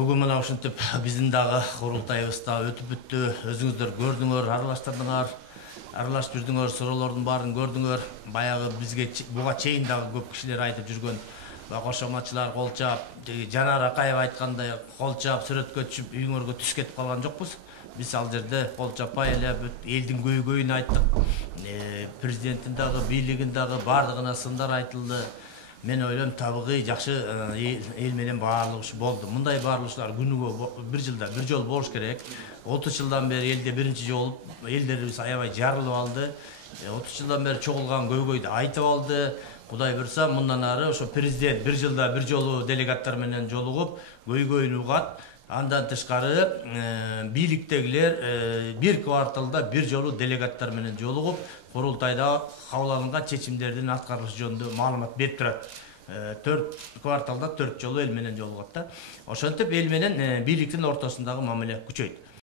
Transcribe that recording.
Бүгін мына ушинтип биздин дагы курултайыбыз да өтүп бүттү. Өзүңүздөр көрдүңөр, аралашып жүрдүңөр, суроолордун баарын көрдүңөр. Баягы бизге буга чейин дагы көп кишилер айтып жүргөн кошоматчылар кол чаап, Жанар Акаева айткандай кол чаап, сүрөткө түшүп, үйүңөргө түш кетип калган жокпуз. Биз ал жерде кол чаппай эле элдин көйгөйүн айттык. Президенттин дагы, бийлигин дагы баардыгына сындар айтылды. Мен ойлойм табыгый жакшы эл менен баарлыгыш болду. Мындай баарлашуулар күнүгө бир жылда бир жолу болуш керек. 30 жылдан бери элде биринчи жолу элдерибиз аябай жарылып алды. 30 жылдан бери чогулган көйгөйдү айтып алды. Кудай буйрса, мындан ары ошо президент бир жылда бир жолу делегаттар менен жолугуп, көйгөйүн угат. Андан тышкары бийликтегилер бир кварталда бир жолу делегаттар менен жолугуп, курултайда кабыл алынган чечимдердин аткарылышы жөнүндө маалымат берип турат. 4 кварталда 4 жолу эл менен жолугат да. Ошентип эл менен бийликтин ортосундагы мамиле күчөйт.